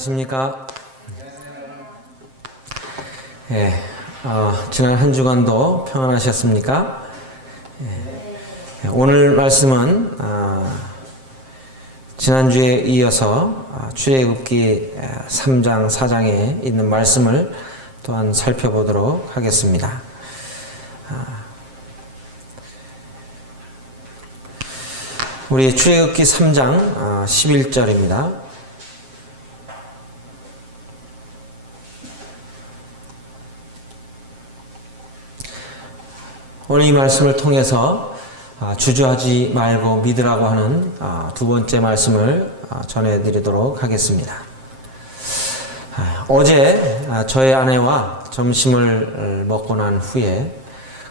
안녕하십니까. 지난 한 주간도 평안하셨습니까? 오늘 말씀은 지난주에 이어서 출애굽기 3장 4장에 있는 말씀을 또한 살펴보도록 하겠습니다. 우리 출애굽기 3장 11절입니다. 오늘 이 말씀을 통해서 주저하지 말고 믿으라고 하는 두 번째 말씀을 전해드리도록 하겠습니다. 어제 저의 아내와 점심을 먹고 난 후에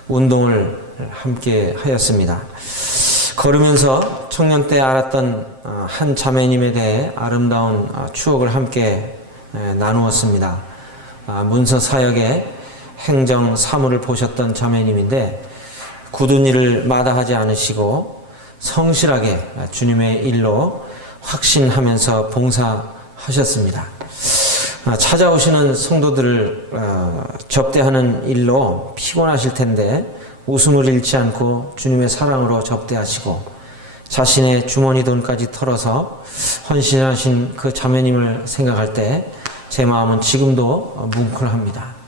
운동을 함께 하였습니다. 걸으면서 청년 때 알았던 한 자매님에 대해 아름다운 추억을 함께 나누었습니다. 문서 사역에 행정 사무를 보셨던 자매님인데 굳은 일을 마다하지 않으시고 성실하게 주님의 일로 확신하면서 봉사하셨습니다. 찾아오시는 성도들을 접대하는 일로 피곤하실 텐데 웃음을 잃지 않고 주님의 사랑으로 접대하시고 자신의 주머니 돈까지 털어서 헌신하신 그 자매님을 생각할 때 제 마음은 지금도 뭉클합니다.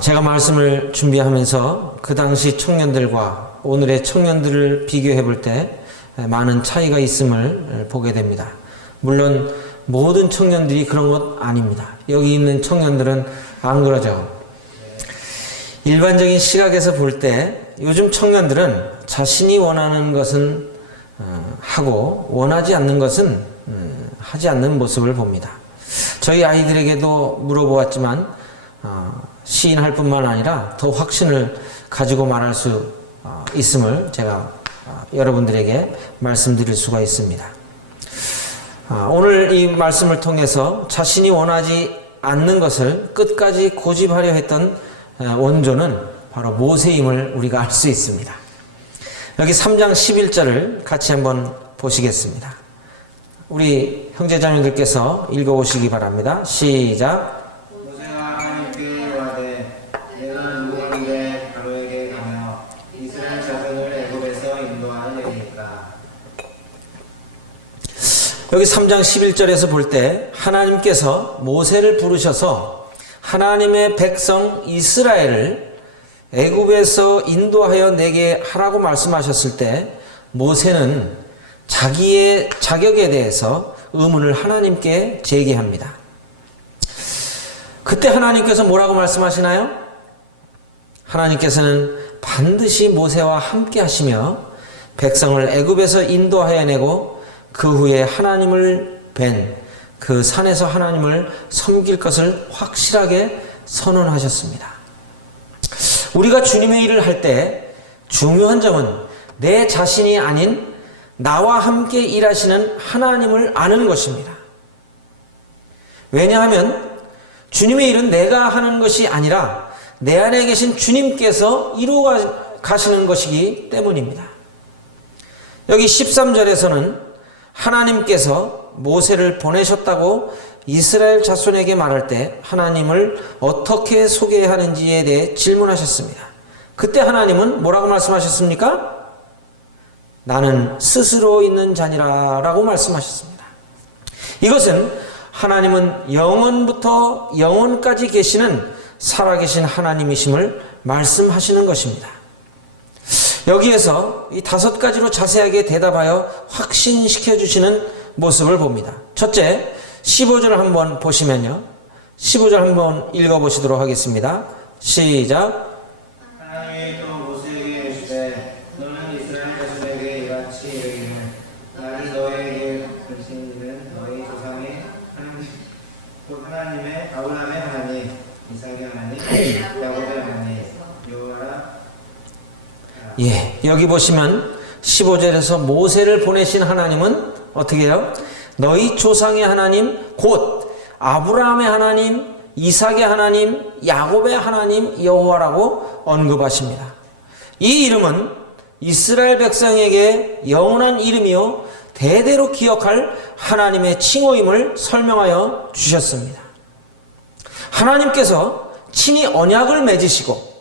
제가 말씀을 준비하면서 그 당시 청년들과 오늘의 청년들을 비교해 볼 때 많은 차이가 있음을 보게 됩니다. 물론 모든 청년들이 그런 것 아닙니다. 여기 있는 청년들은 안 그러죠. 일반적인 시각에서 볼 때 요즘 청년들은 자신이 원하는 것은 하고 원하지 않는 것은 하지 않는 모습을 봅니다. 저희 아이들에게도 물어보았지만 시인할 뿐만 아니라 더 확신을 가지고 말할 수 있음을 제가 여러분들에게 말씀드릴 수가 있습니다. 오늘 이 말씀을 통해서 자신이 원하지 않는 것을 끝까지 고집하려 했던 원조는 바로 모세임을 우리가 알 수 있습니다. 여기 3장 11절을 같이 한번 보시겠습니다. 우리 형제자매들께서 읽어보시기 바랍니다. 시작. 모세가 하나님께 이르되 내가 누구인데 바로에게 가며 이스라엘 자손을 애굽에서 인도하느니까. 여기 3장 11절에서 볼 때 하나님께서 모세를 부르셔서 하나님의 백성 이스라엘을 애굽에서 인도하여 내게 하라고 말씀하셨을 때 모세는 자기의 자격에 대해서 의문을 하나님께 제기합니다. 그때 하나님께서 뭐라고 말씀하시나요? 하나님께서는 반드시 모세와 함께 하시며 백성을 애굽에서 인도하여 내고 그 후에 하나님을 뵌 그 산에서 하나님을 섬길 것을 확실하게 선언하셨습니다. 우리가 주님의 일을 할 때 중요한 점은 내 자신이 아닌 나와 함께 일하시는 하나님을 아는 것입니다. 왜냐하면 주님의 일은 내가 하는 것이 아니라 내 안에 계신 주님께서 이루어 가시는 것이기 때문입니다. 여기 13절에서는 하나님께서 모세를 보내셨다고 이스라엘 자손에게 말할 때 하나님을 어떻게 소개해야 하는지에 대해 질문하셨습니다. 그때 하나님은 뭐라고 말씀하셨습니까? 나는 스스로 있는 자니라 라고 말씀하셨습니다. 이것은 하나님은 영원부터 영원까지 계시는 살아계신 하나님이심을 말씀하시는 것입니다. 여기에서 이 5가지로 자세하게 대답하여 확신시켜 주시는 모습을 봅니다. 첫째, 15절을 한번 보시면요. 15절 한번 읽어보시도록 하겠습니다. 시작. 하나님이 또 모세에게 이르시되 너는 이스라엘 자손에게 이같이 이르기를 나를 너에게 주신 이는 너희 조상의 하나님 곧 하나님의 아브라함의 하나님 이삭의 하나님 야곱의 하나님 여호와라. 여기 보시면 15절에서 모세를 보내신 하나님은 어떻게 해요? 너희 조상의 하나님 곧 아브라함의 하나님, 이삭의 하나님, 야곱의 하나님 여호와라고 언급하십니다. 이 이름은 이스라엘 백성에게 영원한 이름이요 대대로 기억할 하나님의 칭호임을 설명하여 주셨습니다. 하나님께서 친히 언약을 맺으시고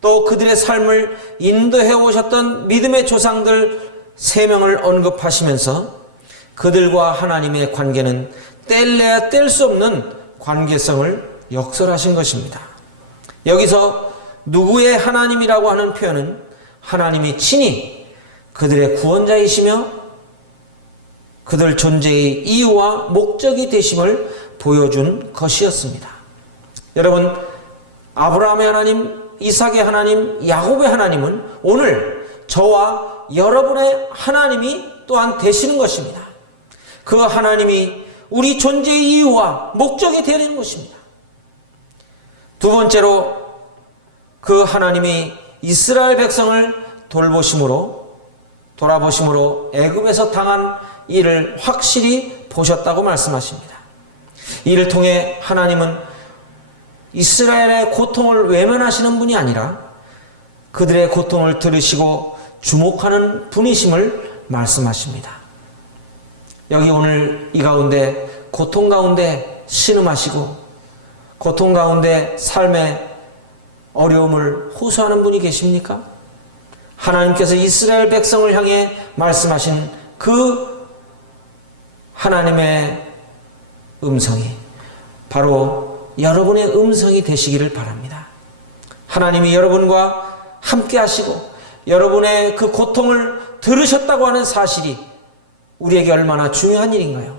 또 그들의 삶을 인도해 오셨던 믿음의 조상들 3명을 언급하시면서 그들과 하나님의 관계는 뗄래야 뗄 수 없는 관계성을 역설하신 것입니다. 여기서 누구의 하나님이라고 하는 표현은 하나님이 친히 그들의 구원자이시며 그들 존재의 이유와 목적이 되심을 보여준 것이었습니다. 여러분, 아브라함의 하나님, 이삭의 하나님, 야곱의 하나님은 오늘 저와 여러분의 하나님이 또한 되시는 것입니다. 그 하나님이 우리 존재의 이유와 목적이 되는 것입니다. 두 번째로 그 하나님이 이스라엘 백성을 돌아보심으로 애굽에서 당한 일을 확실히 보셨다고 말씀하십니다. 이를 통해 하나님은 이스라엘의 고통을 외면하시는 분이 아니라 그들의 고통을 들으시고 주목하는 분이심을 말씀하십니다. 여기 오늘 이 가운데 고통 가운데 신음하시고 고통 가운데 삶의 어려움을 호소하는 분이 계십니까? 하나님께서 이스라엘 백성을 향해 말씀하신 그 하나님의 음성이 바로 여러분의 음성이 되시기를 바랍니다. 하나님이 여러분과 함께 하시고 여러분의 그 고통을 들으셨다고 하는 사실이 우리에게 얼마나 중요한 일인가요?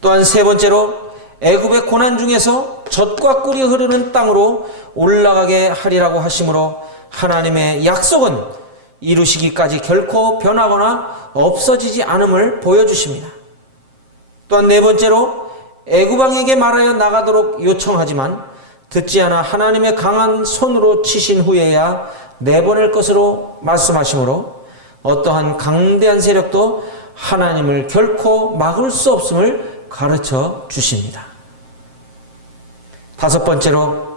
또한 세 번째로 애굽의 고난 중에서 젖과 꿀이 흐르는 땅으로 올라가게 하리라고 하심으로 하나님의 약속은 이루시기까지 결코 변하거나 없어지지 않음을 보여주십니다. 또한 네 번째로 애굽 왕에게 말하여 나가도록 요청하지만 듣지 않아 하나님의 강한 손으로 치신 후에야 내보낼 것으로 말씀하시므로 어떠한 강대한 세력도 하나님을 결코 막을 수 없음을 가르쳐 주십니다. 다섯 번째로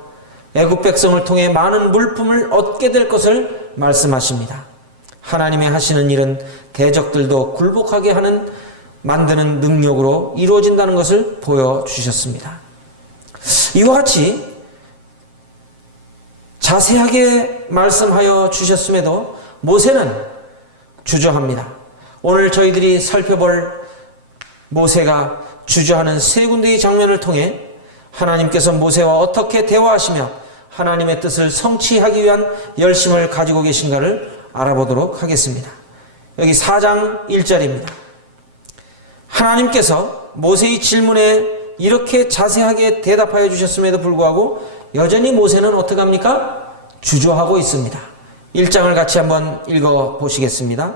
애굽 백성을 통해 많은 물품을 얻게 될 것을 말씀하십니다. 하나님의 하시는 일은 대적들도 굴복하게 만드는 능력으로 이루어진다는 것을 보여주셨습니다. 이와 같이 자세하게 말씀하여 주셨음에도 모세는 주저합니다. 오늘 저희들이 살펴볼 모세가 주저하는 세 군데의 장면을 통해 하나님께서 모세와 어떻게 대화하시며 하나님의 뜻을 성취하기 위한 열심을 가지고 계신가를 알아보도록 하겠습니다. 여기 4장 1절입니다. 하나님께서 모세의 질문에 이렇게 자세하게 대답하여 주셨음에도 불구하고 여전히 모세는 어떻게 합니까? 주저하고 있습니다. 1장을 같이 한번 읽어 보시겠습니다.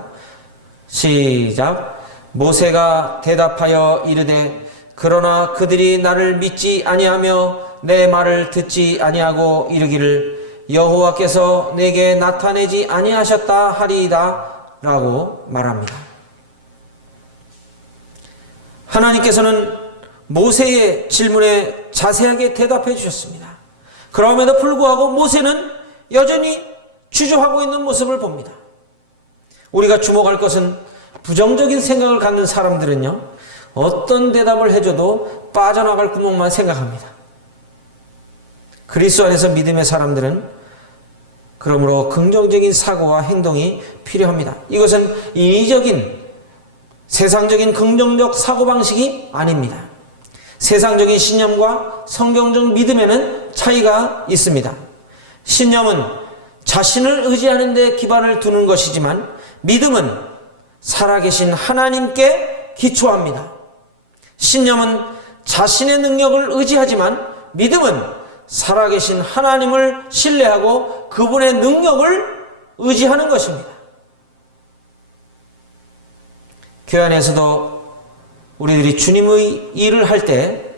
시작. 모세가 대답하여 이르되 그러나 그들이 나를 믿지 아니하며 내 말을 듣지 아니하고 이르기를 여호와께서 내게 나타내지 아니하셨다 하리이다 라고 말합니다. 하나님께서는 모세의 질문에 자세하게 대답해 주셨습니다. 그럼에도 불구하고 모세는 여전히 주저하고 있는 모습을 봅니다. 우리가 주목할 것은 부정적인 생각을 갖는 사람들은요, 어떤 대답을 해줘도 빠져나갈 구멍만 생각합니다. 그리스도 안에서 믿음의 사람들은 그러므로 긍정적인 사고와 행동이 필요합니다. 이것은 인위적인 세상적인 긍정적 사고방식이 아닙니다. 세상적인 신념과 성경적 믿음에는 차이가 있습니다. 신념은 자신을 의지하는 데 기반을 두는 것이지만 믿음은 살아계신 하나님께 기초합니다. 신념은 자신의 능력을 의지하지만 믿음은 살아계신 하나님을 신뢰하고 그분의 능력을 의지하는 것입니다. 교회 안에서도 우리들이 주님의 일을 할 때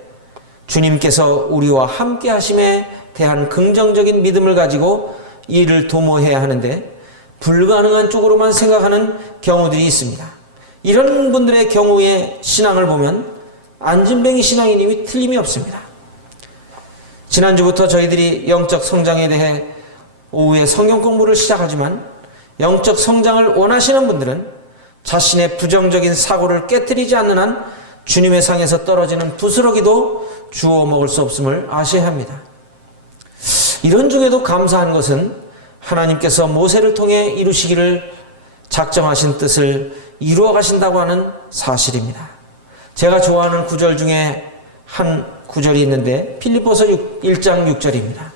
주님께서 우리와 함께 하심에 대한 긍정적인 믿음을 가지고 일을 도모해야 하는데 불가능한 쪽으로만 생각하는 경우들이 있습니다. 이런 분들의 경우의 신앙을 보면 안진뱅이 신앙이님이 틀림이 없습니다. 지난주부터 저희들이 영적 성장에 대해 오후에 성경 공부를 시작하지만 영적 성장을 원하시는 분들은 자신의 부정적인 사고를 깨뜨리지 않는 한 주님의 상에서 떨어지는 부스러기도 주워 먹을 수 없음을 아셔야 합니다. 이런 중에도 감사한 것은 하나님께서 모세를 통해 이루시기를 작정하신 뜻을 이루어 가신다고 하는 사실입니다. 제가 좋아하는 구절 중에 한 구절이 있는데 빌립보서 1장 6절입니다.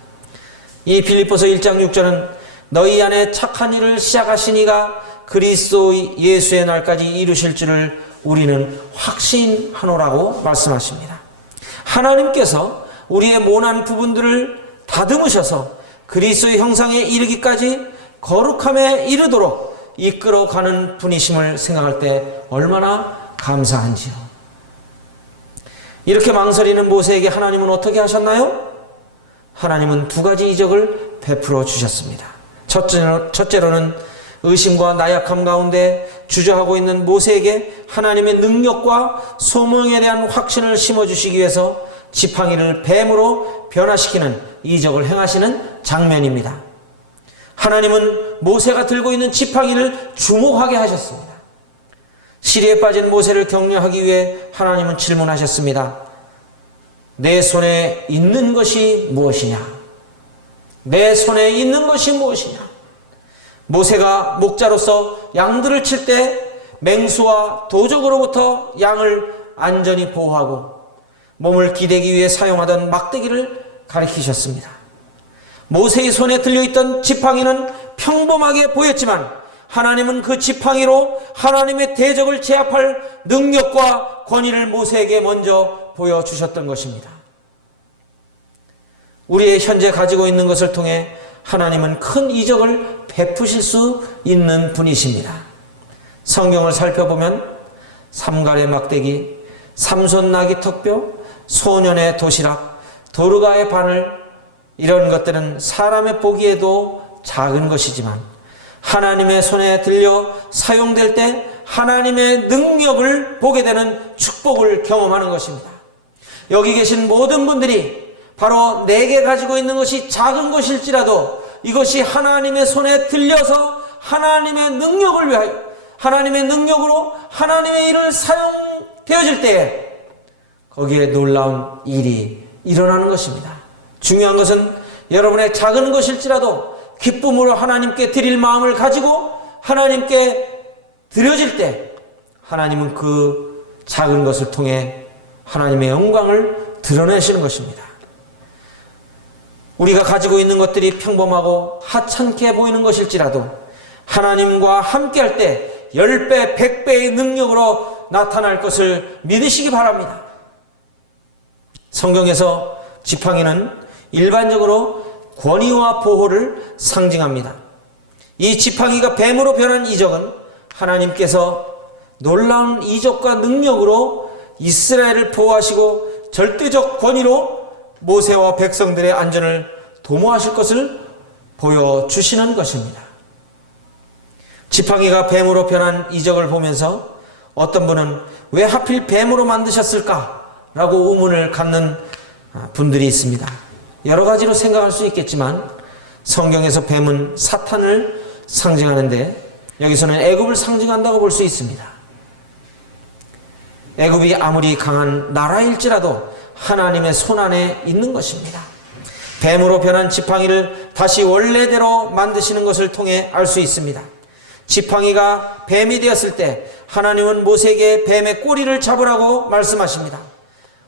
이 빌립보서 1장 6절은 너희 안에 착한 일을 시작하신 이가 그리스도 예수의 날까지 이루실 줄을 우리는 확신하노라고 말씀하십니다. 하나님께서 우리의 모난 부분들을 다듬으셔서 그리스도의 형상에 이르기까지 거룩함에 이르도록 이끌어가는 분이심을 생각할 때 얼마나 감사한지요. 이렇게 망설이는 모세에게 하나님은 어떻게 하셨나요? 하나님은 두 가지 이적을 베풀어 주셨습니다. 첫째로는 의심과 나약함 가운데 주저하고 있는 모세에게 하나님의 능력과 소명에 대한 확신을 심어주시기 위해서 지팡이를 뱀으로 변화시키는 이적을 행하시는 장면입니다. 하나님은 모세가 들고 있는 지팡이를 주목하게 하셨습니다. 시리에 빠진 모세를 격려하기 위해 하나님은 질문하셨습니다. 내 손에 있는 것이 무엇이냐? 내 손에 있는 것이 무엇이냐? 모세가 목자로서 양들을 칠 때 맹수와 도적으로부터 양을 안전히 보호하고 몸을 기대기 위해 사용하던 막대기를 가리키셨습니다. 모세의 손에 들려있던 지팡이는 평범하게 보였지만 하나님은 그 지팡이로 하나님의 대적을 제압할 능력과 권위를 모세에게 먼저 보여주셨던 것입니다. 우리의 현재 가지고 있는 것을 통해 하나님은 큰 이적을 베푸실 수 있는 분이십니다. 성경을 살펴보면 삼갈의 막대기, 삼손 나귀 턱뼈, 소년의 도시락, 도르가의 바늘, 이런 것들은 사람의 보기에도 작은 것이지만 하나님의 손에 들려 사용될 때 하나님의 능력을 보게 되는 축복을 경험하는 것입니다. 여기 계신 모든 분들이 바로 내게 가지고 있는 것이 작은 것일지라도 이것이 하나님의 손에 들려서 하나님의 능력을 위하여 하나님의 능력으로 하나님의 일을 사용되어질 때에 거기에 놀라운 일이 일어나는 것입니다. 중요한 것은 여러분의 작은 것일지라도 기쁨으로 하나님께 드릴 마음을 가지고 하나님께 드려질 때 하나님은 그 작은 것을 통해 하나님의 영광을 드러내시는 것입니다. 우리가 가지고 있는 것들이 평범하고 하찮게 보이는 것일지라도 하나님과 함께할 때 10배, 100배의 능력으로 나타날 것을 믿으시기 바랍니다. 성경에서 지팡이는 일반적으로 권위와 보호를 상징합니다. 이 지팡이가 뱀으로 변한 이적은 하나님께서 놀라운 이적과 능력으로 이스라엘을 보호하시고 절대적 권위로 모세와 백성들의 안전을 도모하실 것을 보여주시는 것입니다. 지팡이가 뱀으로 변한 이적을 보면서 어떤 분은 왜 하필 뱀으로 만드셨을까? 라고 의문을 갖는 분들이 있습니다. 여러 가지로 생각할 수 있겠지만 성경에서 뱀은 사탄을 상징하는데 여기서는 애굽을 상징한다고 볼 수 있습니다. 애굽이 아무리 강한 나라일지라도 하나님의 손안에 있는 것입니다. 뱀으로 변한 지팡이를 다시 원래대로 만드시는 것을 통해 알 수 있습니다. 지팡이가 뱀이 되었을 때 하나님은 모세에게 뱀의 꼬리를 잡으라고 말씀하십니다.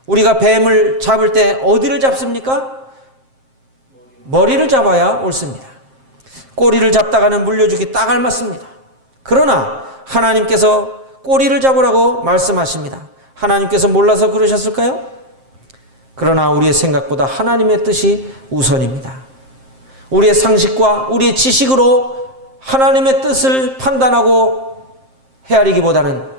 우리가 뱀을 잡을 때 어디를 잡습니까? 머리를 잡아야 옳습니다. 꼬리를 잡다가는 물려주기 딱 알맞습니다. 그러나 하나님께서 꼬리를 잡으라고 말씀하십니다. 하나님께서 몰라서 그러셨을까요? 그러나 우리의 생각보다 하나님의 뜻이 우선입니다. 우리의 상식과 우리의 지식으로 하나님의 뜻을 판단하고 헤아리기보다는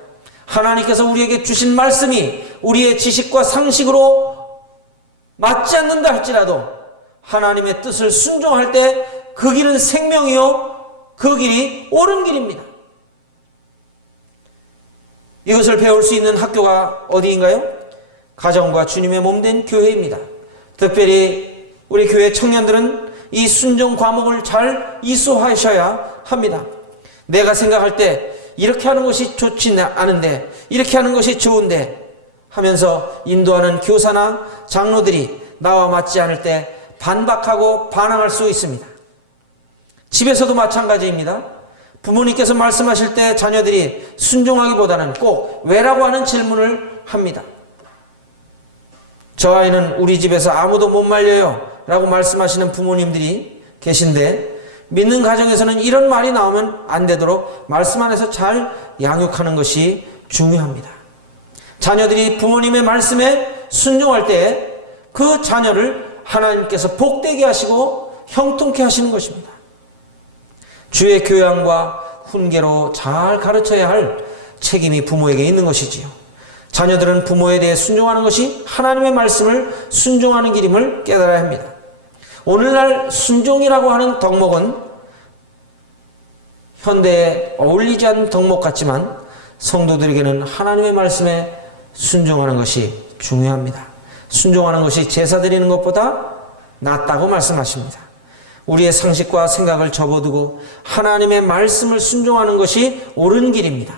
하나님께서 우리에게 주신 말씀이 우리의 지식과 상식으로 맞지 않는다 할지라도 하나님의 뜻을 순종할 때 그 길은 생명이요 그 길이 옳은 길입니다. 이것을 배울 수 있는 학교가 어디인가요? 가정과 주님의 몸된 교회입니다. 특별히 우리 교회 청년들은 이 순종 과목을 잘 이수하셔야 합니다. 내가 생각할 때 이렇게 하는 것이 좋지 않은데, 이렇게 하는 것이 좋은데 하면서 인도하는 교사나 장로들이 나와 맞지 않을 때 반박하고 반항할 수 있습니다. 집에서도 마찬가지입니다. 부모님께서 말씀하실 때 자녀들이 순종하기보다는 꼭 왜라고 하는 질문을 합니다. 저 아이는 우리 집에서 아무도 못 말려요 라고 말씀하시는 부모님들이 계신데, 믿는 가정에서는 이런 말이 나오면 안 되도록 말씀 안에서 잘 양육하는 것이 중요합니다. 자녀들이 부모님의 말씀에 순종할 때 그 자녀를 하나님께서 복되게 하시고 형통케 하시는 것입니다. 주의 교양과 훈계로 잘 가르쳐야 할 책임이 부모에게 있는 것이지요. 자녀들은 부모에 대해 순종하는 것이 하나님의 말씀을 순종하는 길임을 깨달아야 합니다. 오늘날 순종이라고 하는 덕목은 현대에 어울리지 않는 덕목 같지만 성도들에게는 하나님의 말씀에 순종하는 것이 중요합니다. 순종하는 것이 제사 드리는 것보다 낫다고 말씀하십니다. 우리의 상식과 생각을 접어두고 하나님의 말씀을 순종하는 것이 옳은 길입니다.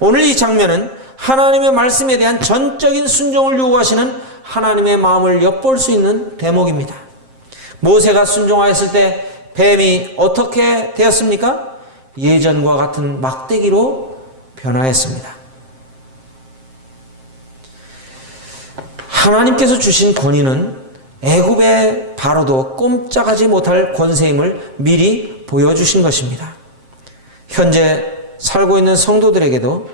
오늘 이 장면은 하나님의 말씀에 대한 전적인 순종을 요구하시는 하나님의 마음을 엿볼 수 있는 대목입니다. 모세가 순종하였을 때 뱀이 어떻게 되었습니까? 예전과 같은 막대기로 변화했습니다. 하나님께서 주신 권위는 애굽의 바로도 꼼짝하지 못할 권세임을 미리 보여주신 것입니다. 현재 살고 있는 성도들에게도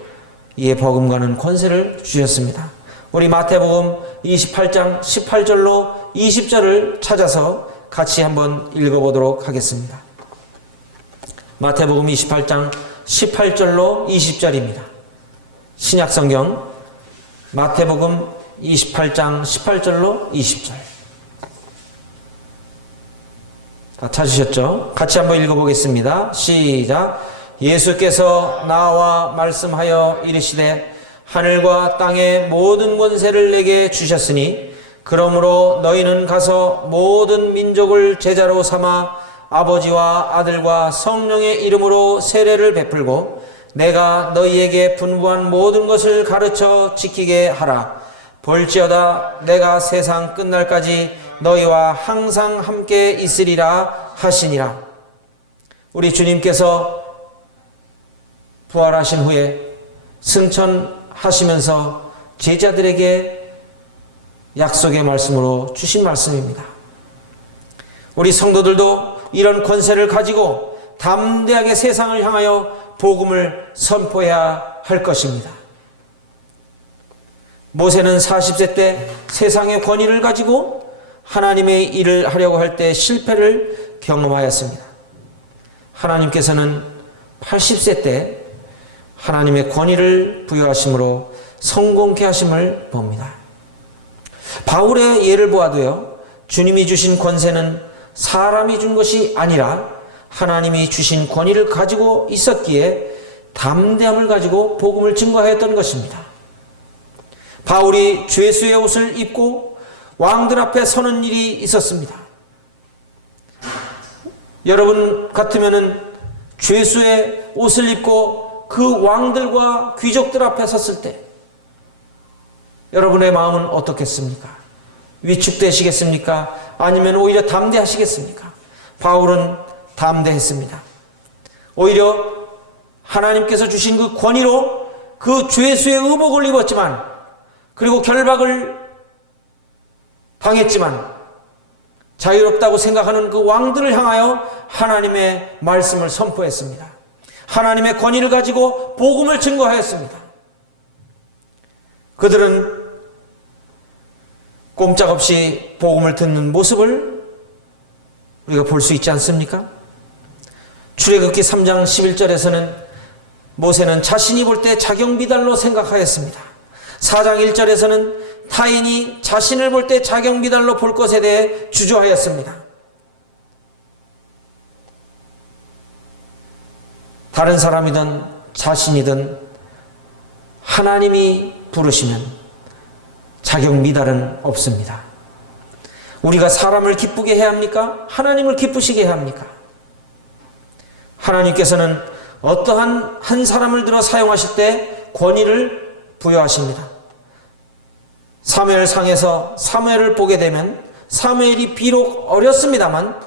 이에 버금가는 권세를 주셨습니다. 우리 마태복음 28장 18절로 20절을 찾아서 같이 한번 읽어보도록 하겠습니다. 마태복음 28장 18절로 20절입니다. 신약성경 마태복음 28장 18절로 20절. 다 찾으셨죠? 같이 한번 읽어보겠습니다. 시작. 예수께서 나와 말씀하여 이르시되 하늘과 땅의 모든 권세를 내게 주셨으니 그러므로 너희는 가서 모든 민족을 제자로 삼아 아버지와 아들과 성령의 이름으로 세례를 베풀고 내가 너희에게 분부한 모든 것을 가르쳐 지키게 하라. 볼지어다 내가 세상 끝날까지 너희와 항상 함께 있으리라 하시니라. 우리 주님께서 부활하신 후에 승천하시면서 제자들에게 약속의 말씀으로 주신 말씀입니다. 우리 성도들도 이런 권세를 가지고 담대하게 세상을 향하여 복음을 선포해야 할 것입니다. 모세는 40세 때 세상의 권위를 가지고 하나님의 일을 하려고 할 때 실패를 경험하였습니다. 하나님께서는 80세 때 하나님의 권위를 부여하심으로 성공케 하심을 봅니다. 바울의 예를 보아도요, 주님이 주신 권세는 사람이 준 것이 아니라 하나님이 주신 권위를 가지고 있었기에 담대함을 가지고 복음을 증거하였던 것입니다. 바울이 죄수의 옷을 입고 왕들 앞에 서는 일이 있었습니다. 여러분 같으면은 죄수의 옷을 입고 그 왕들과 귀족들 앞에 섰을 때 여러분의 마음은 어떻겠습니까? 위축되시겠습니까? 아니면 오히려 담대하시겠습니까? 바울은 담대했습니다. 오히려 하나님께서 주신 그 권위로 그 죄수의 의복을 입었지만, 그리고 결박을 당했지만 자유롭다고 생각하는 그 왕들을 향하여 하나님의 말씀을 선포했습니다. 하나님의 권위를 가지고 복음을 증거하였습니다. 그들은 꼼짝없이 복음을 듣는 모습을 우리가 볼 수 있지 않습니까? 출애굽기 3장 11절에서는 모세는 자신이 볼 때 자경미달로 생각하였습니다. 4장 1절에서는 타인이 자신을 볼 때 자경미달로 볼 것에 대해 주저하였습니다. 다른 사람이든 자신이든 하나님이 부르시면 자경미달은 없습니다. 우리가 사람을 기쁘게 해야 합니까? 하나님을 기쁘시게 해야 합니까? 하나님께서는 어떠한 한 사람을 들어 사용하실 때 권위를 부여하십니다. 사무엘상에서 사무엘을 보게 되면 사무엘이 비록 어렸습니다만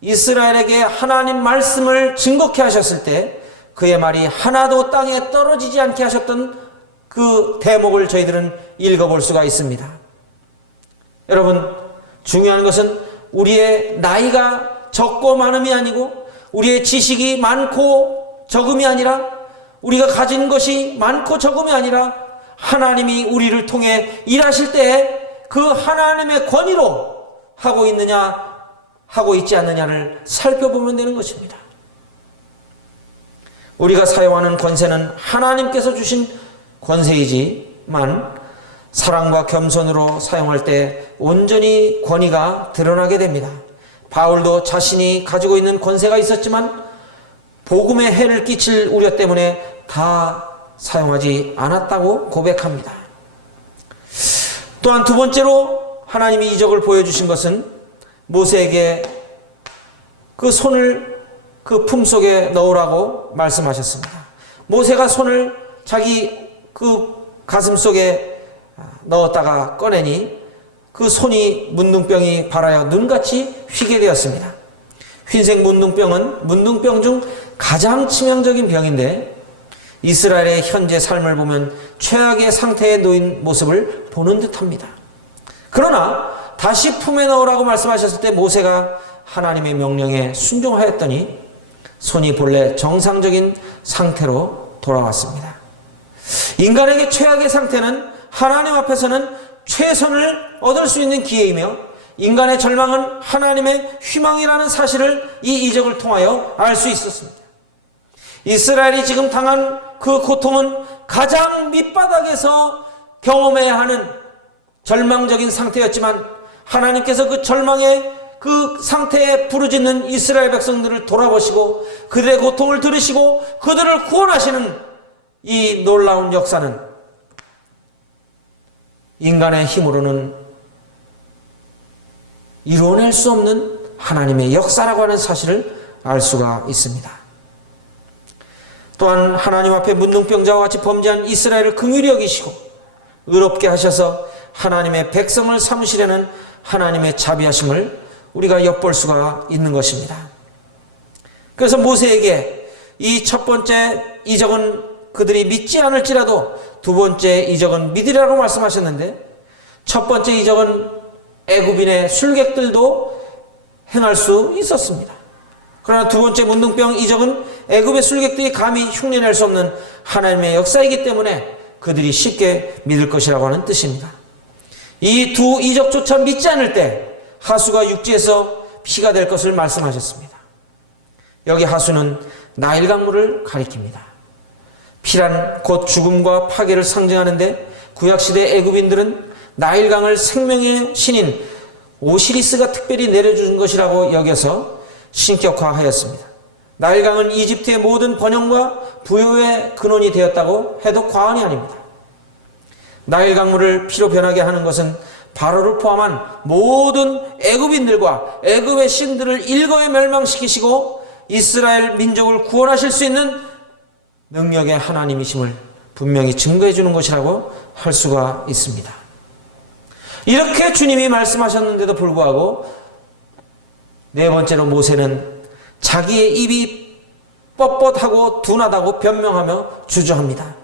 이스라엘에게 하나님 말씀을 증거케 하셨을 때 그의 말이 하나도 땅에 떨어지지 않게 하셨던 그 대목을 저희들은 읽어볼 수가 있습니다. 여러분, 중요한 것은 우리의 나이가 적고 많음이 아니고 우리의 지식이 많고 적음이 아니라 우리가 가진 것이 많고 적음이 아니라 하나님이 우리를 통해 일하실 때에 그 하나님의 권위로 하고 있느냐 하고 있지 않느냐를 살펴보면 되는 것입니다. 우리가 사용하는 권세는 하나님께서 주신 권세이지만 사랑과 겸손으로 사용할 때 온전히 권위가 드러나게 됩니다. 바울도 자신이 가지고 있는 권세가 있었지만 복음에 해를 끼칠 우려 때문에 다 사용하지 않았다고 고백합니다. 또한 두 번째로 하나님이 이적을 보여주신 것은 모세에게 그 손을 그 품속에 넣으라고 말씀하셨습니다. 모세가 손을 자기 그 가슴 속에 넣었다가 꺼내니 그 손이 문둥병이 발하여 눈같이 휘게 되었습니다. 흰색 문둥병은 문둥병 중 가장 치명적인 병인데 이스라엘의 현재 삶을 보면 최악의 상태에 놓인 모습을 보는 듯합니다. 그러나 다시 품에 넣으라고 말씀하셨을 때 모세가 하나님의 명령에 순종하였더니 손이 본래 정상적인 상태로 돌아왔습니다. 인간에게 최악의 상태는 하나님 앞에서는 최선을 얻을 수 있는 기회이며 인간의 절망은 하나님의 희망이라는 사실을 이 이적을 통하여 알 수 있었습니다. 이스라엘이 지금 당한 그 고통은 가장 밑바닥에서 경험해야 하는 절망적인 상태였지만 하나님께서 그 절망의 그 상태에 부르짖는 이스라엘 백성들을 돌아보시고 그들의 고통을 들으시고 그들을 구원하시는 이 놀라운 역사는 인간의 힘으로는 이루어낼 수 없는 하나님의 역사라고 하는 사실을 알 수가 있습니다. 또한 하나님 앞에 문둥병자와 같이 범죄한 이스라엘을 긍휼히 여기시고 의롭게 하셔서 하나님의 백성을 삼으시려는 하나님의 자비하심을 우리가 엿볼 수가 있는 것입니다. 그래서 모세에게 이 첫 번째 이적은 그들이 믿지 않을지라도 두 번째 이적은 믿으라고 말씀하셨는데 첫 번째 이적은 애굽인의 술객들도 행할 수 있었습니다. 그러나 두 번째 문둥병 이적은 애굽의 술객들이 감히 흉내낼 수 없는 하나님의 역사이기 때문에 그들이 쉽게 믿을 것이라고 하는 뜻입니다. 이 두 이적조차 믿지 않을 때 하수가 육지에서 피가 될 것을 말씀하셨습니다. 여기 하수는 나일 강물을 가리킵니다. 피란 곧 죽음과 파괴를 상징하는데 구약시대 애굽인들은 나일강을 생명의 신인 오시리스가 특별히 내려준 것이라고 여겨서 신격화하였습니다. 나일강은 이집트의 모든 번영과 부유의 근원이 되었다고 해도 과언이 아닙니다. 나일강물을 피로 변하게 하는 것은 바로를 포함한 모든 애굽인들과 애굽의 신들을 일거에 멸망시키시고 이스라엘 민족을 구원하실 수 있는 능력의 하나님이심을 분명히 증거해 주는 것이라고 할 수가 있습니다. 이렇게 주님이 말씀하셨는데도 불구하고 네 번째로 모세는 자기의 입이 뻣뻣하고 둔하다고 변명하며 주저합니다.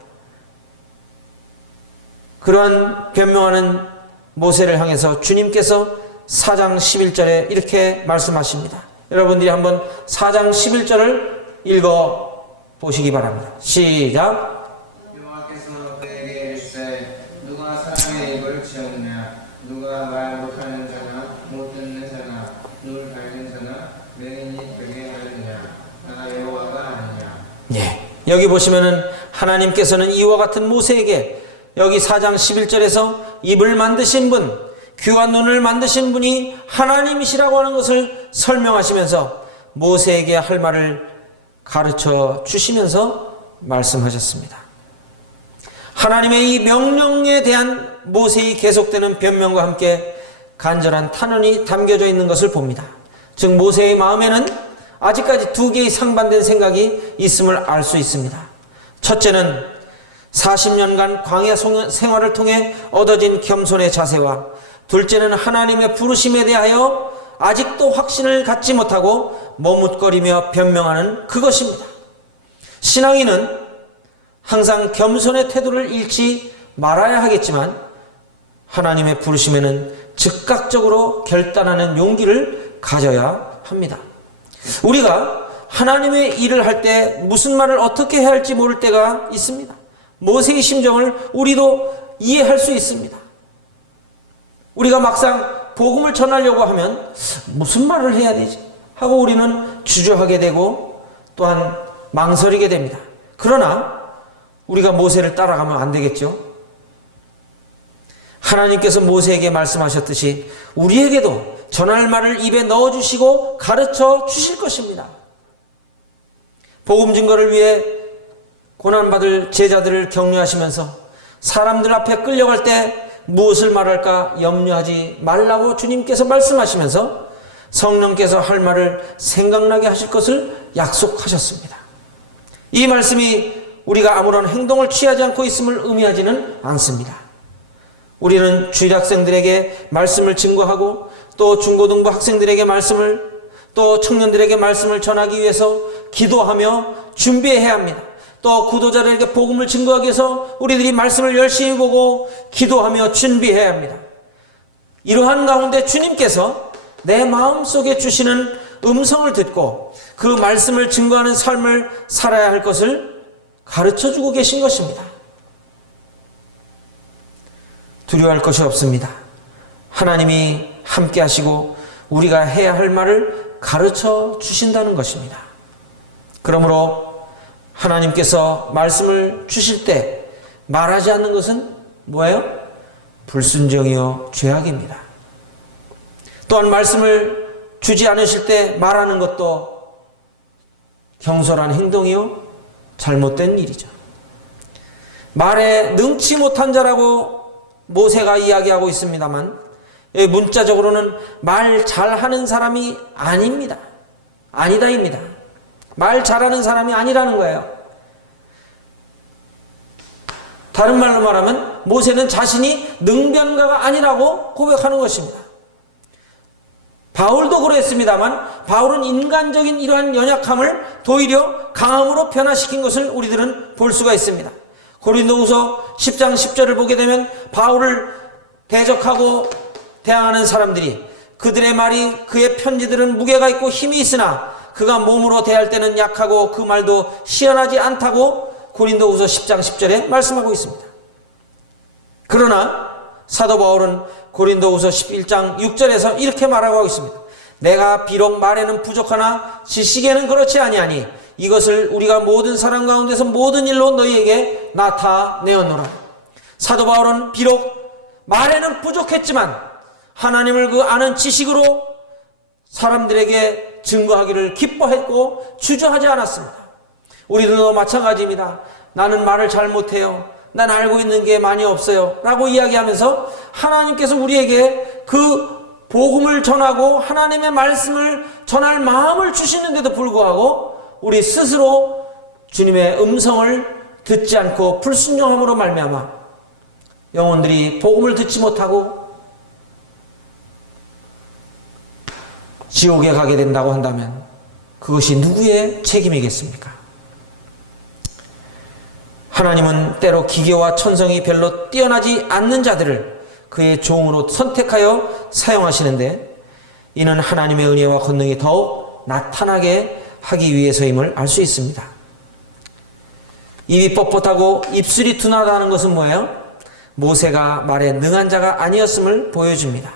그러한 변명하는 모세를 향해서 주님께서 4장 11절에 이렇게 말씀하십니다. 여러분들이 한번 4장 11절을 읽어 보시기 바랍니다. 시작. 여호와께서 그에게 이르시되 누가 사람의 입을 지었느냐 누가 말 못하는 자나 못 듣는 자나 눈을 밝은 자나 맹인이 되게 하느냐 나 여호와가 아니냐. 예. 여기 보시면은 하나님께서는 이와 같은 모세에게 여기 4장 11절에서 입을 만드신 분, 귀와 눈을 만드신 분이 하나님이시라고 하는 것을 설명하시면서 모세에게 할 말을 가르쳐 주시면서 말씀하셨습니다. 하나님의 이 명령에 대한 모세의 계속되는 변명과 함께 간절한 탄원이 담겨져 있는 것을 봅니다. 즉 모세의 마음에는 아직까지 두 개의 상반된 생각이 있음을 알 수 있습니다. 첫째는 40년간 광야 생활을 통해 얻어진 겸손의 자세와, 둘째는 하나님의 부르심에 대하여 아직도 확신을 갖지 못하고 머뭇거리며 변명하는 그것입니다. 신앙인은 항상 겸손의 태도를 잃지 말아야 하겠지만 하나님의 부르심에는 즉각적으로 결단하는 용기를 가져야 합니다. 우리가 하나님의 일을 할 때 무슨 말을 어떻게 해야 할지 모를 때가 있습니다. 모세의 심정을 우리도 이해할 수 있습니다. 우리가 막상 복음을 전하려고 하면 무슨 말을 해야 되지? 하고 우리는 주저하게 되고 또한 망설이게 됩니다. 그러나 우리가 모세를 따라가면 안 되겠죠? 하나님께서 모세에게 말씀하셨듯이 우리에게도 전할 말을 입에 넣어주시고 가르쳐 주실 것입니다. 복음 증거를 위해 고난받을 제자들을 격려하시면서 사람들 앞에 끌려갈 때 무엇을 말할까 염려하지 말라고 주님께서 말씀하시면서 성령께서 할 말을 생각나게 하실 것을 약속하셨습니다. 이 말씀이 우리가 아무런 행동을 취하지 않고 있음을 의미하지는 않습니다. 우리는 주일학생들에게 말씀을 증거하고 또 중고등부 학생들에게 말씀을, 또 청년들에게 말씀을 전하기 위해서 기도하며 준비해야 합니다. 또 구도자들에게 복음을 증거하기 위해서 우리들이 말씀을 열심히 보고 기도하며 준비해야 합니다. 이러한 가운데 주님께서 내 마음속에 주시는 음성을 듣고 그 말씀을 증거하는 삶을 살아야 할 것을 가르쳐주고 계신 것입니다. 두려워할 것이 없습니다. 하나님이 함께 하시고 우리가 해야 할 말을 가르쳐 주신다는 것입니다. 그러므로 하나님께서 말씀을 주실 때 말하지 않는 것은 뭐예요? 불순종이요 죄악입니다. 또한 말씀을 주지 않으실 때 말하는 것도 경솔한 행동이요 잘못된 일이죠. 말에 능치 못한 자라고 모세가 이야기하고 있습니다만 문자적으로는 말 잘하는 사람이 아닙니다. 아니다입니다. 말 잘하는 사람이 아니라는 거예요. 다른 말로 말하면 모세는 자신이 능변가가 아니라고 고백하는 것입니다. 바울도 그랬습니다만 바울은 인간적인 이러한 연약함을 도리어 강함으로 변화시킨 것을 우리들은 볼 수가 있습니다. 고린도후서 10장 10절을 보게 되면 바울을 대적하고 대항하는 사람들이 그들의 말이 그의 편지들은 무게가 있고 힘이 있으나 그가 몸으로 대할 때는 약하고 그 말도 시원하지 않다고 고린도후서 10장 10절에 말씀하고 있습니다. 그러나 사도 바울은 고린도후서 11장 6절에서 이렇게 말하고 있습니다. 내가 비록 말에는 부족하나 지식에는 그렇지 아니하니 이것을 우리가 모든 사람 가운데서 모든 일로 너희에게 나타내었노라. 사도 바울은 비록 말에는 부족했지만 하나님을 그 아는 지식으로 사람들에게 증거하기를 기뻐했고 주저하지 않았습니다. 우리들도 마찬가지입니다. 나는 말을 잘 못해요. 난 알고 있는 게 많이 없어요. 라고 이야기하면서 하나님께서 우리에게 그 복음을 전하고 하나님의 말씀을 전할 마음을 주시는데도 불구하고 우리 스스로 주님의 음성을 듣지 않고 불순종함으로 말미암아 영혼들이 복음을 듣지 못하고 지옥에 가게 된다고 한다면 그것이 누구의 책임이겠습니까? 하나님은 때로 기계와 천성이 별로 뛰어나지 않는 자들을 그의 종으로 선택하여 사용하시는데 이는 하나님의 은혜와 권능이 더욱 나타나게 하기 위해서임을 알 수 있습니다. 입이 뻣뻣하고 입술이 둔하다는 것은 뭐예요? 모세가 말에 능한 자가 아니었음을 보여줍니다.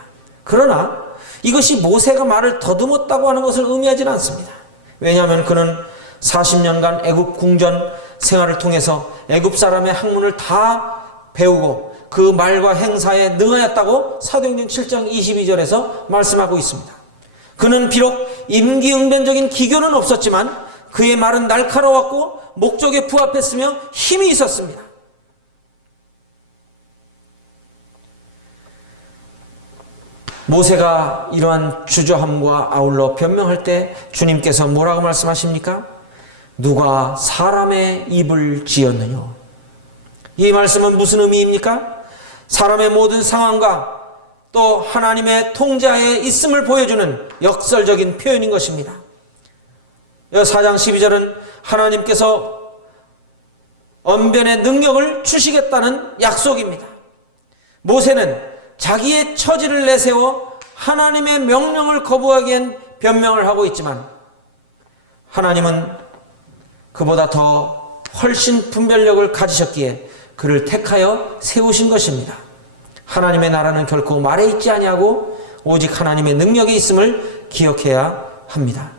그러나 이것이 모세가 말을 더듬었다고 하는 것을 의미하지는 않습니다. 왜냐하면 그는 40년간 애굽 궁전 생활을 통해서 애굽 사람의 학문을 다 배우고 그 말과 행사에 능하였다고 사도행전 7장 22절에서 말씀하고 있습니다. 그는 비록 임기응변적인 기교는 없었지만 그의 말은 날카로웠고 목적에 부합했으며 힘이 있었습니다. 모세가 이러한 주저함과 아울러 변명할 때 주님께서 뭐라고 말씀하십니까? 누가 사람의 입을 지었느냐? 이 말씀은 무슨 의미입니까? 사람의 모든 상황과 또 하나님의 통제하에 있음을 보여주는 역설적인 표현인 것입니다. 4장 12절은 하나님께서 언변의 능력을 주시겠다는 약속입니다. 모세는 자기의 처지를 내세워 하나님의 명령을 거부하기엔 변명을 하고 있지만 하나님은 그보다 더 훨씬 분별력을 가지셨기에 그를 택하여 세우신 것입니다. 하나님의 나라는 결코 말에 있지 아니하고 오직 하나님의 능력이 있음을 기억해야 합니다.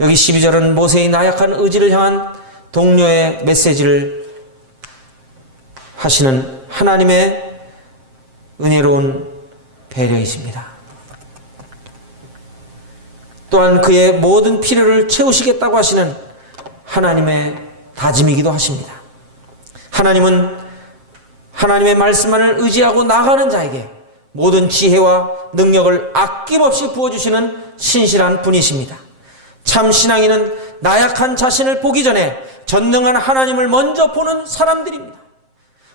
여기 12절은 모세의 나약한 의지를 향한 동료의 메시지를 하시는 하나님의 은혜로운 배려이십니다. 또한 그의 모든 필요를 채우시겠다고 하시는 하나님의 다짐이기도 하십니다. 하나님은 하나님의 말씀만을 의지하고 나가는 자에게 모든 지혜와 능력을 아낌없이 부어주시는 신실한 분이십니다. 참 신앙인은 나약한 자신을 보기 전에 전능한 하나님을 먼저 보는 사람들입니다.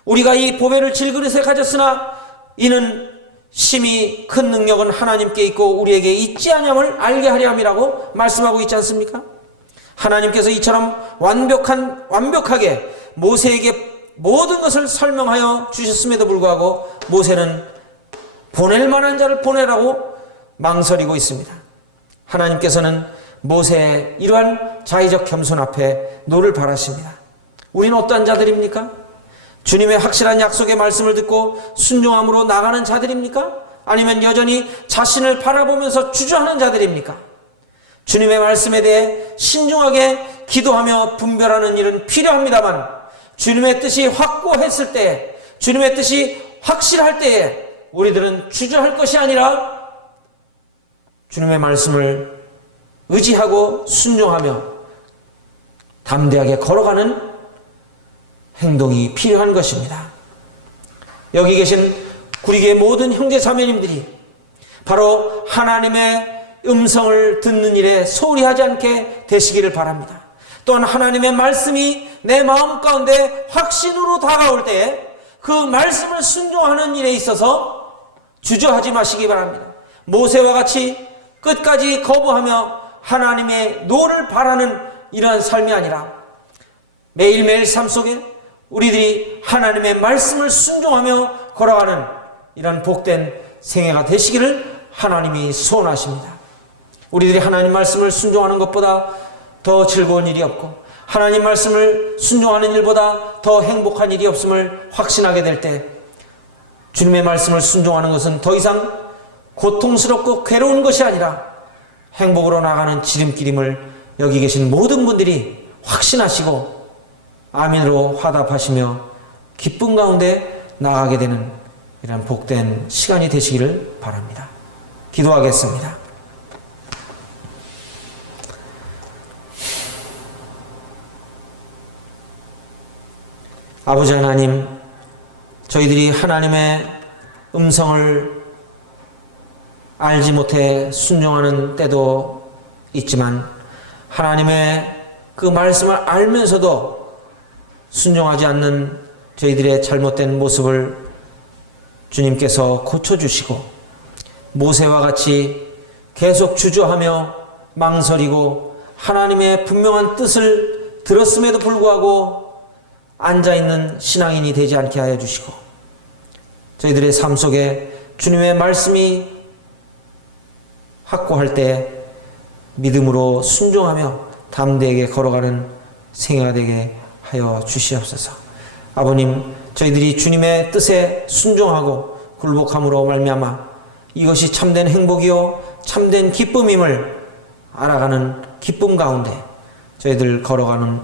우리가 이 보배를 질그릇에 가졌으나 이는 심히 큰 능력은 하나님께 있고 우리에게 있지 아니함을 알게 하려 함이라고 말씀하고 있지 않습니까? 하나님께서 이처럼 완벽하게 모세에게 모든 것을 설명하여 주셨음에도 불구하고 모세는 보낼 만한 자를 보내라고 망설이고 있습니다. 하나님께서는 모세의 이러한 자의적 겸손 앞에 노를 바라십니다. 우리는 어떠한 자들입니까? 주님의 확실한 약속의 말씀을 듣고 순종함으로 나가는 자들입니까? 아니면 여전히 자신을 바라보면서 주저하는 자들입니까? 주님의 말씀에 대해 신중하게 기도하며 분별하는 일은 필요합니다만 주님의 뜻이 확고했을 때, 주님의 뜻이 확실할 때에 우리들은 주저할 것이 아니라 주님의 말씀을 의지하고 순종하며 담대하게 걸어가는 행동이 필요한 것입니다. 여기 계신 구리교의 모든 형제 자매님들이 바로 하나님의 음성을 듣는 일에 소홀히 하지 않게 되시기를 바랍니다. 또한 하나님의 말씀이 내 마음 가운데 확신으로 다가올 때 그 말씀을 순종하는 일에 있어서 주저하지 마시기 바랍니다. 모세와 같이 끝까지 거부하며 하나님의 노를 바라는 이러한 삶이 아니라 매일매일 삶 속에 우리들이 하나님의 말씀을 순종하며 걸어가는 이런 복된 생애가 되시기를 하나님이 소원하십니다. 우리들이 하나님 말씀을 순종하는 것보다 더 즐거운 일이 없고 하나님 말씀을 순종하는 일보다 더 행복한 일이 없음을 확신하게 될 때 주님의 말씀을 순종하는 것은 더 이상 고통스럽고 괴로운 것이 아니라 행복으로 나가는 지름길임을 여기 계신 모든 분들이 확신하시고 아멘으로 화답하시며 기쁨 가운데 나아가게 되는 이런 복된 시간이 되시기를 바랍니다. 기도하겠습니다. 아버지 하나님, 저희들이 하나님의 음성을 알지 못해 순종하는 때도 있지만 하나님의 그 말씀을 알면서도 순종하지 않는 저희들의 잘못된 모습을 주님께서 고쳐주시고 모세와 같이 계속 주저하며 망설이고 하나님의 분명한 뜻을 들었음에도 불구하고 앉아있는 신앙인이 되지 않게 하여 주시고 저희들의 삶 속에 주님의 말씀이 확고할 때 믿음으로 순종하며 담대하게 걸어가는 생애가 되게 하여 주시옵소서. 아버님, 저희들이 주님의 뜻에 순종하고 굴복함으로 말미암아 이것이 참된 행복이요 참된 기쁨임을 알아가는 기쁨 가운데 저희들 걸어가는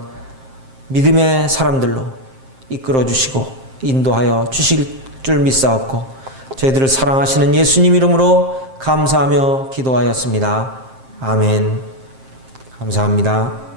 믿음의 사람들로 이끌어 주시고 인도하여 주실 줄 믿사옵고 저희들을 사랑하시는 예수님 이름으로 감사하며 기도하였습니다. 아멘. 감사합니다.